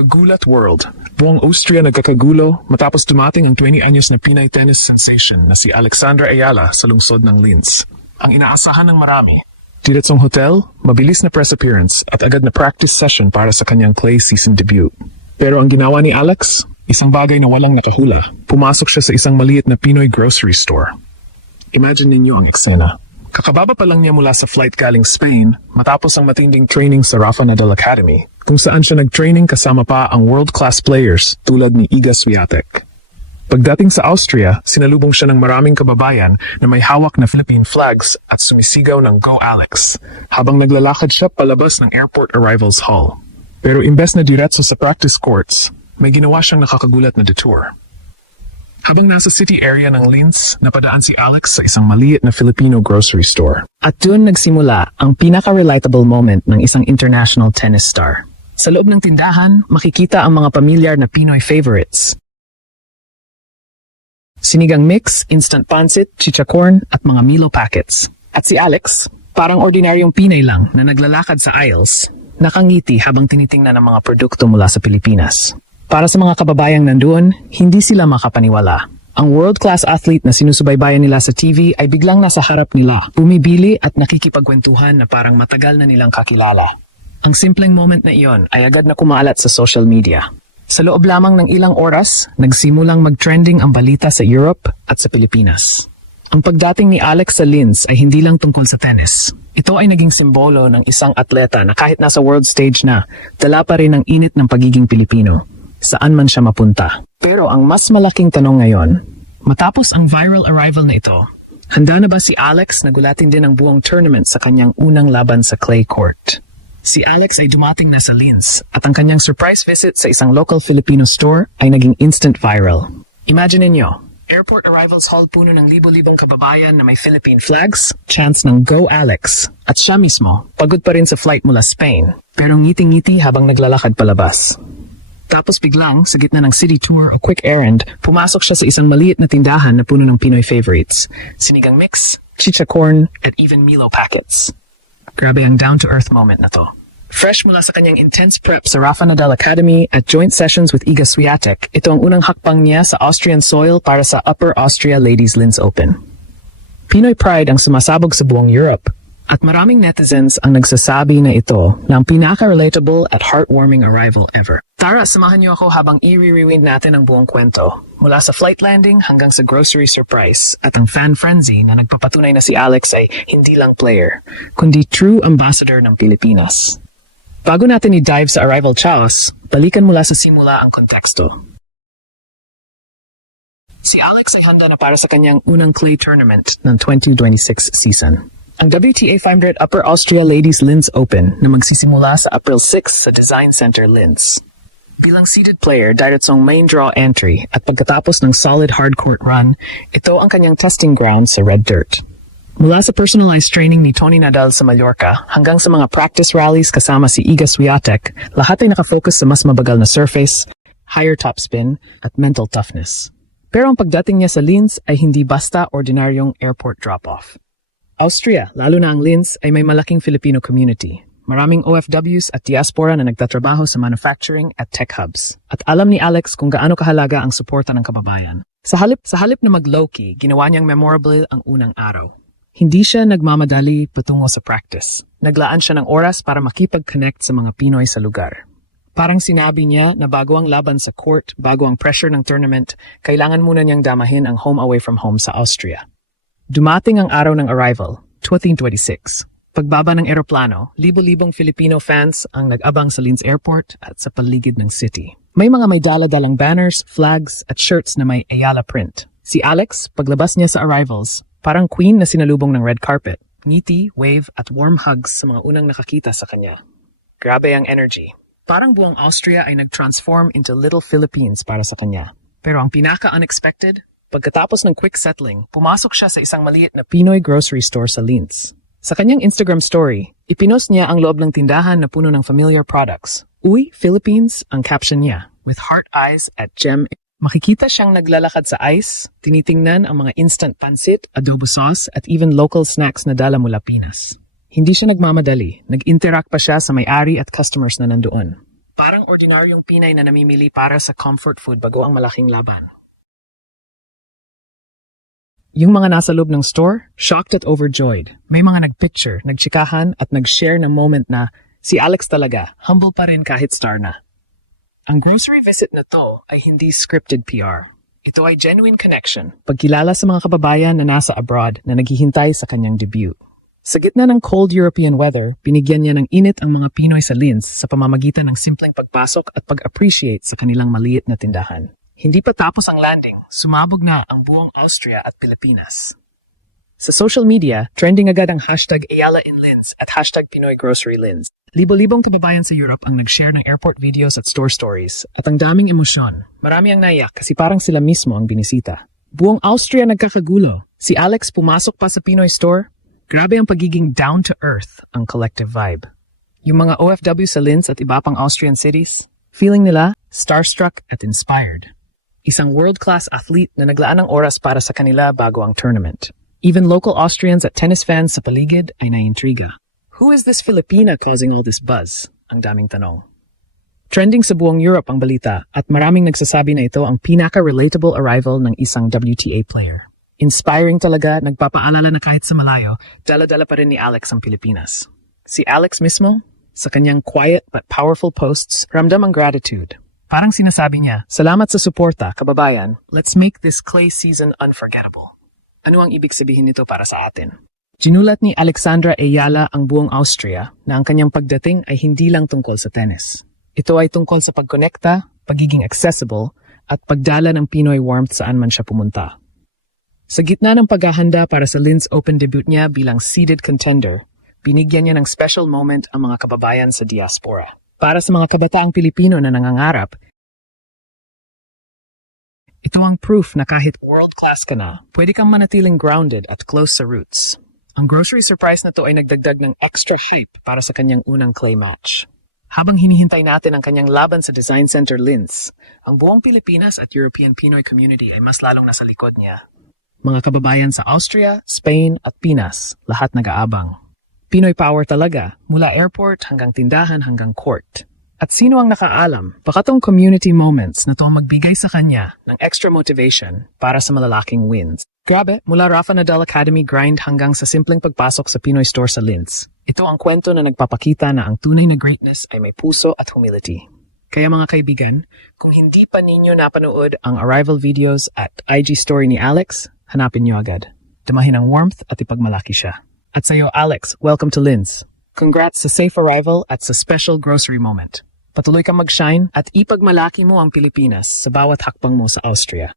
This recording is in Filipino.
Kagulat World. Buong Austria nagkakagulo matapos dumating ang 20 anyos na Pinay tennis sensation na si Alexandra Ayala sa lungsod ng Linz. Ang inaasahan ng marami. Diretsong hotel, mabilis na press appearance at agad na practice session para sa kanyang clay season debut. Pero ang ginawa ni Alex, isang bagay na walang nakahula. Pumasok siya sa isang maliit na Pinoy grocery store. Imagine ninyo ang eksena. Kakababa pa lang niya mula sa flight galing Spain matapos ang matinding training sa Rafa Nadal Academy kung saan siya nag-training kasama pa ang world-class players tulad ni Iga Swiatek. Pagdating sa Austria, sinalubong siya ng maraming kababayan na may hawak na Philippine flags at sumisigaw ng Go Alex habang naglalakad siya palabas ng airport arrivals hall. Pero imbes na diretso sa practice courts, may ginawa siyang nakakagulat na detour. Habang nasa city area ng Linz, napadaan si Alex sa isang maliit na Filipino grocery store. At doon nagsimula ang pinaka-relatable moment ng isang international tennis star. Sa loob ng tindahan, makikita ang mga pamilyar na Pinoy favorites. Sinigang mix, instant pancit, chichacorn at mga Milo packets. At si Alex, parang ordinaryong Pinay lang na naglalakad sa aisles, nakangiti habang tinitingnan ang mga produkto mula sa Pilipinas. Para sa mga kababayang nandoon, hindi sila makapaniwala. Ang world-class athlete na sinusubaybayan nila sa TV ay biglang nasa harap nila, bumibili at nakikipagkwentuhan na parang matagal na nilang kakilala. Ang simpleng moment na iyon ay agad na kumaalat sa social media. Sa loob lamang ng ilang oras, nagsimulang mag-trending ang balita sa Europe at sa Pilipinas. Ang pagdating ni Alex sa Linz ay hindi lang tungkol sa tennis. Ito ay naging simbolo ng isang atleta na kahit nasa world stage na, dala pa rin ang init ng pagiging Pilipino. Saan man siya mapunta. Pero ang mas malaking tanong ngayon, matapos ang viral arrival na ito, handa na ba si Alex na gulatin din ang buong tournament sa kanyang unang laban sa clay court? Si Alex ay dumating na sa Linz at ang kanyang surprise visit sa isang local Filipino store ay naging instant viral. Imagine ninyo, airport arrivals hall puno ng libo-libong kababayan na may Philippine flags, chants ng Go Alex. At siya mismo, pagod pa rin sa flight mula Spain, pero ngiting-ngiti habang naglalakad palabas. Tapos biglang, sa gitna ng city tour o quick errand, pumasok siya sa isang maliit na tindahan na puno ng Pinoy favorites. Sinigang mix, chichacorn, at even Milo packets. Grabe ang down-to-earth moment na to. Fresh mula sa kanyang intense prep sa Rafa Nadal Academy at joint sessions with Iga Swiatek, ito ang unang hakbang niya sa Austrian soil para sa Upper Austria Ladies Linz Open. Pinoy pride ang sumasabog sa buong Europe. At maraming netizens ang nagsasabi na ito na ang pinaka-relatable at heartwarming arrival ever. Tara, samahan niyo ako habang i-rewind natin ang buong kwento. Mula sa flight landing hanggang sa grocery surprise at ang fan frenzy na nagpapatunay na si Alex ay hindi lang player, kundi true ambassador ng Pilipinas. Bago natin i-dive sa arrival chaos, balikan mula sa simula ang konteksto. Si Alex ay handa na para sa kanyang unang clay tournament ng 2026 season. Ang WTA 500 Upper Austria Ladies Linz Open na magsisimula sa April 6 sa Design Center Linz. Bilang seeded player, diretsong main draw entry at pagkatapos ng solid hardcourt run, ito ang kanyang testing ground sa red dirt. Mula sa personalized training ni Tony Nadal sa Mallorca hanggang sa mga practice rallies kasama si Iga Swiatek, lahat ay nakafocus sa mas mabagal na surface, higher topspin at mental toughness. Pero ang pagdating niya sa Linz ay hindi basta ordinaryong airport drop-off. Austria, lalo na ang Linz, ay may malaking Filipino community. Maraming OFWs at diaspora na nagtatrabaho sa manufacturing at tech hubs. At alam ni Alex kung gaano kahalaga ang suporta ng kababayan. Sa halip na mag-low-key, ginawa niyang memorable ang unang araw. Hindi siya nagmamadali patungo sa practice. Naglaan siya ng oras para makipag-connect sa mga Pinoy sa lugar. Parang sinabi niya na bago ang laban sa court, bago ang pressure ng tournament, kailangan muna niyang damahin ang home away from home sa Austria. Dumating ang araw ng arrival, 2026. Pagbaba ng eroplano, libo-libong Filipino fans ang nag-abang sa Linz Airport at sa paligid ng city. May mga may dala-dalang banners, flags at shirts na may Ayala print. Si Alex, paglabas niya sa arrivals, parang queen na sinalubong ng red carpet. Ngiti, wave at warm hugs sa mga unang nakakita sa kanya. Grabe ang energy. Parang buong Austria ay nag-transform into Little Philippines para sa kanya. Pero ang pinaka-unexpected, pagkatapos ng quick settling, pumasok siya sa isang maliit na Pinoy grocery store sa Linz. Sa kanyang Instagram story, ipinost niya ang loob ng tindahan na puno ng familiar products. Uy, Philippines, ang caption niya, with heart eyes at gem. Makikita siyang naglalakad sa ice, tinitingnan ang mga instant pancit, adobo sauce, at even local snacks na dala mula Pinas. Hindi siya nagmamadali, nag-interact pa siya sa may-ari at customers na nandoon. Parang ordinaryong Pinay na namimili para sa comfort food bago ang malaking laban. Yung mga nasa loob ng store, shocked at overjoyed. May mga nagpicture, nagtsikahan at nag-share ng moment na si Alex talaga, humble pa rin kahit star na. Ang grocery visit na to ay hindi scripted PR. Ito ay genuine connection, pagkilala sa mga kababayan na nasa abroad na naghihintay sa kanyang debut. Sa gitna ng cold European weather, binigyan niya ng init ang mga Pinoy sa Linz sa pamamagitan ng simpleng pagpasok at pag-appreciate sa kanilang maliit na tindahan. Hindi pa tapos ang landing, sumabog na ang buong Austria at Pilipinas. Sa social media, trending agad ang hashtag Ayala in Linz at hashtag Pinoy Grocery Linz. Libo-libong kababayan sa Europe ang nag-share ng airport videos at store stories. At ang daming emosyon. Marami ang naiyak kasi parang sila mismo ang binisita. Buong Austria nagkakagulo. Si Alex pumasok pa sa Pinoy store. Grabe ang pagiging down-to-earth ang collective vibe. Yung mga OFW sa Linz at iba pang Austrian cities, feeling nila starstruck at inspired. Isang world-class athlete na naglaan ng oras para sa kanila bago ang tournament. Even local Austrians at tennis fans sa paligid ay naiintriga. Who is this Filipina causing all this buzz? Ang daming tanong. Trending sa buong Europe ang balita at maraming nagsasabi na ito ang pinaka-relatable arrival ng isang WTA player. Inspiring talaga, nagpapaalala na kahit sa malayo, dala-dala pa rin ni Alex ang Pilipinas. Si Alex mismo, sa kanyang quiet but powerful posts, ramdam ang gratitude. Parang sinasabi niya, salamat sa suporta, kababayan. Let's make this clay season unforgettable. Ano ang ibig sabihin nito para sa atin? Ginulat ni Alexandra Ayala ang buong Austria na ang kanyang pagdating ay hindi lang tungkol sa tennis. Ito ay tungkol sa pagkonekta, pagiging accessible, at pagdala ng Pinoy warmth saan man siya pumunta. Sa gitna ng paghahanda para sa Linz Open debut niya bilang seeded contender, binigyan niya ng special moment ang mga kababayan sa diaspora. Para sa mga kabataang Pilipino na nangangarap, ito ang proof na kahit world-class ka na, pwede kang manatiling grounded at close sa roots. Ang grocery surprise na to ay nagdagdag ng extra hype para sa kanyang unang clay match. Habang hinihintay natin ang kanyang laban sa Design Center Linz, ang buong Pilipinas at European Pinoy community ay mas lalong nasa likod niya. Mga kababayan sa Austria, Spain at Pinas, lahat nag-aabang. Pinoy power talaga, mula airport hanggang tindahan hanggang court. At sino ang nakaalam, baka tong community moments na to ang magbigay sa kanya ng extra motivation para sa malalaking wins. Grabe, mula Rafa Nadal Academy grind hanggang sa simpleng pagpasok sa Pinoy store sa Linz. Ito ang kwento na nagpapakita na ang tunay na greatness ay may puso at humility. Kaya mga kaibigan, kung hindi pa ninyo napanood ang arrival videos at IG story ni Alex, hanapin nyo agad. Damahin ang warmth at ipagmalaki siya. At sa'yo, Alex, welcome to Linz. Congrats sa safe arrival at sa special grocery moment. Patuloy kang mag-shine at ipagmalaki mo ang Pilipinas sa bawat hakbang mo sa Austria.